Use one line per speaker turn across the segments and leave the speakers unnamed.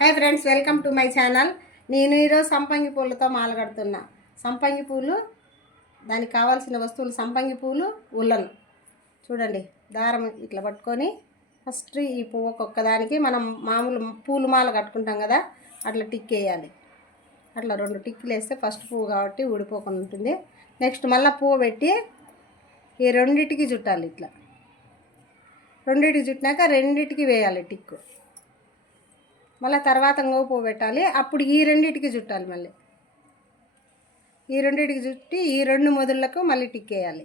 Hi friends welcome to my channel నేను ఈరోజు సంపంగి పూలతో మాలగడుతున్నా సంపంగి పూలు దానికి కావాల్సిన వస్తువులు సంపంగి పూలు ఉల్లను చూడండి దారం ఇట్లా పట్టుకొని ఫస్ట్ ఈ పువ్వు ఒక్కొక్కదానికి మనం మామూలు పూలు మాల కట్టుకుంటాం కదా అట్లా టిక్ వేయాలి. అట్లా రెండు టిక్కులు వేస్తే ఫస్ట్ పువ్వు కాబట్టి ఊడిపోకుండా ఉంటుంది. నెక్స్ట్ మళ్ళీ పువ్వు పెట్టి ఈ రెండిటికి చుట్టాలి ఇట్లా. రెండింటికి చుట్టినాక రెండింటికి వేయాలి టిక్కు. మళ్ళీ తర్వాత ఇంకో పువ్వు పెట్టాలి అప్పుడు ఈ రెండిటికి చుట్టాలి మళ్ళీ. ఈ రెండిటికి చుట్టి ఈ రెండు మొదళ్ళకు మళ్ళీ టిక్ వేయాలి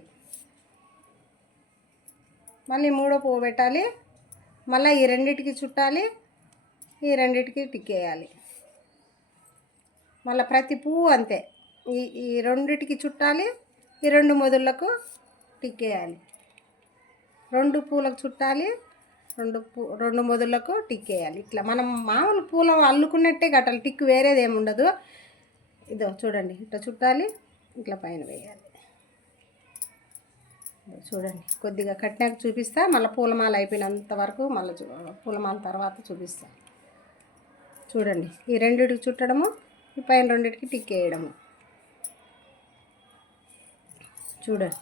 మళ్ళీ మూడో పువ్వు పెట్టాలి మళ్ళీ ఈ రెండిటికి చుట్టాలి. ఈ రెండిటికి టిక్ వేయాలి మళ్ళీ ప్రతి పువ్వు అంతే. ఈ ఈ రెండిటికి చుట్టాలి. ఈ రెండు మొదళ్ళకు టిక్ వేయాలి రెండు పూలకు చుట్టాలి. రెండు పూ రెండు మొదళ్ళకు టిక్ వేయాలి. ఇట్లా మనం మామూలు పూల అల్లుకున్నట్టే కట్టాలి టిక్ వేరేది ఏమి ఉండదు. ఇదో చూడండి. ఇట్లా చుట్టాలి. ఇట్లా పైన వేయాలి. చూడండి. కొద్దిగా కట్టినాక చూపిస్తా. మళ్ళీ పూలమాల అయిపోయినంత వరకు మళ్ళీ చూ పూలమాల తర్వాత చూపిస్తా. చూడండి. ఈ రెండిటికి చుట్టడము ఈ పైన రెండిటికి టిక్ వేయడము. చూడండి.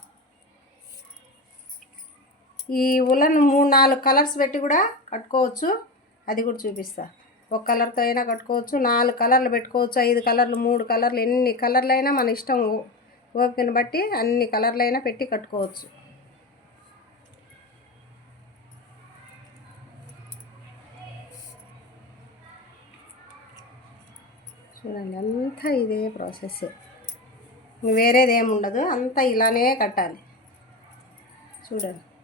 ఈ ఉలన్ మూడు నాలుగు కలర్స్ పెట్టి కూడా కట్టుకోవచ్చు. అది కూడా చూపిస్తా. ఒక కలర్తో అయినా కట్టుకోవచ్చు నాలుగు కలర్లు పెట్టుకోవచ్చు ఐదు కలర్లు మూడు కలర్లు ఎన్ని కలర్లు అయినా మన ఇష్టం ఓ- బట్టి అన్ని కలర్లు అయినా పెట్టి కట్టుకోవచ్చు. చూడండి అంతా ఇదే ప్రాసెస్. వేరేది ఏమి ఉండదు అంతా ఇలానే కట్టాలి. చూడండి.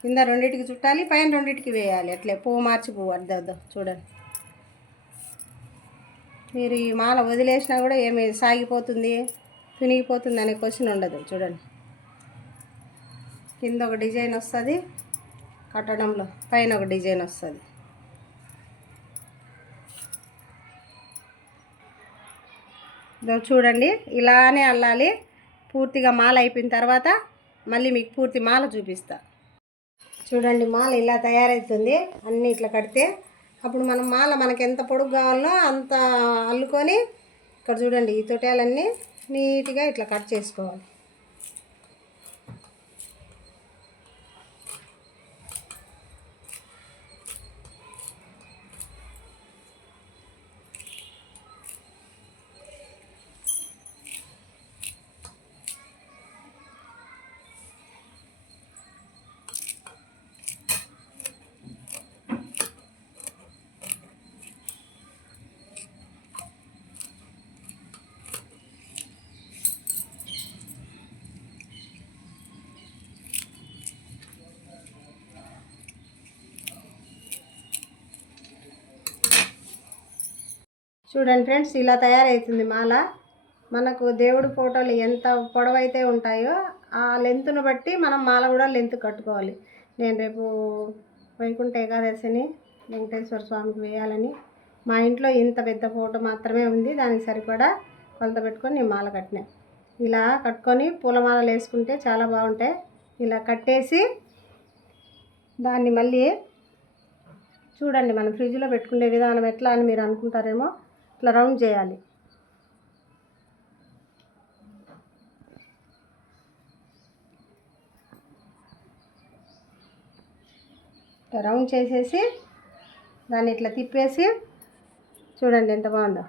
కింద రెండింటికి చుట్టాలి పైన రెండింటికి వేయాలి. అట్లే పువ్వు మార్చి పువ్వు అద్దద్దు చూడండి. మీరు ఈ మాల వదిలేసినా కూడా ఏమి సాగిపోతుంది తునిగిపోతుంది అనే క్వశ్చన్ ఉండదు చూడండి. కింద ఒక డిజైన్ వస్తుంది కట్టడంలో పైన ఒక డిజైన్ వస్తుంది. ఇదో చూడండి ఇలానే అల్లాలి. పూర్తిగా మాల అయిపోయిన తర్వాత మళ్ళీ మీకు పూర్తి మాల చూపిస్తా. చూడండి మాల ఇలా తయారవుతుంది అన్నీ ఇట్లా కడితే అప్పుడు మనం మాల మనకి ఎంత పొడుగు కావాలో అంత అల్లుకొని ఇక్కడ చూడండి ఈ తొట్యాలన్నీ నీట్గా ఇట్లా కట్ చేసుకోవాలి. చూడండి ఫ్రెండ్స్ ఇలా తయారవుతుంది మాల. మనకు దేవుడు ఫోటోలు ఎంత పొడవైతే ఉంటాయో ఆ లెంత్ను బట్టి మనం మాల కూడా లెంత్ కట్టుకోవాలి. నేను రేపు వైకుంఠ ఏకాదశిని వెంకటేశ్వర స్వామికి వేయాలని. మా ఇంట్లో ఇంత పెద్ద ఫోటో మాత్రమే ఉంది దానికి సరిపడా కొలత పెట్టుకొని నేను మాల కట్టినా. ఇలా కట్టుకొని పూలమాలలు వేసుకుంటే చాలా బాగుంటాయి. ఇలా కట్టేసి దాన్ని మళ్ళీ చూడండి మనం ఫ్రిడ్జ్లో పెట్టుకునే విధానం ఎట్లా అని మీరు అనుకుంటారేమో. ఇట్లా రౌండ్ చేయాలి. ఇట్లా రౌండ్ చేసేసి దాన్ని ఇట్లా తిప్పేసి చూడండి ఎంత బాగుందో.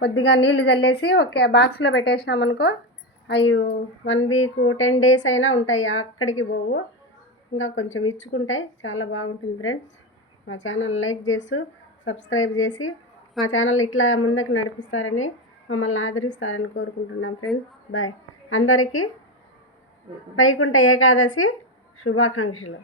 కొద్దిగా నీళ్ళు చల్లేసి ఒక బాక్స్లో పెట్టేసినామనుకో అవి వన్ వీక్ టెన్ డేస్ అయినా ఉంటాయి అక్కడికి పోవు. ఇంకా కొంచెం ఇచ్చుకుంటాయి చాలా బాగుంటుంది ఫ్రెండ్స్ మా ఛానల్ లైక్ చేస్తూ సబ్స్క్రైబ్ చేసి మా ఛానల్ ఇట్లా ముందుకు నడిపిస్తారని మమ్మల్ని ఆదరిస్తారని కోరుకుంటున్నాం ఫ్రెండ్స్. బాయ్. అందరికీ వైకుంఠ ఏకాదశి శుభాకాంక్షలు.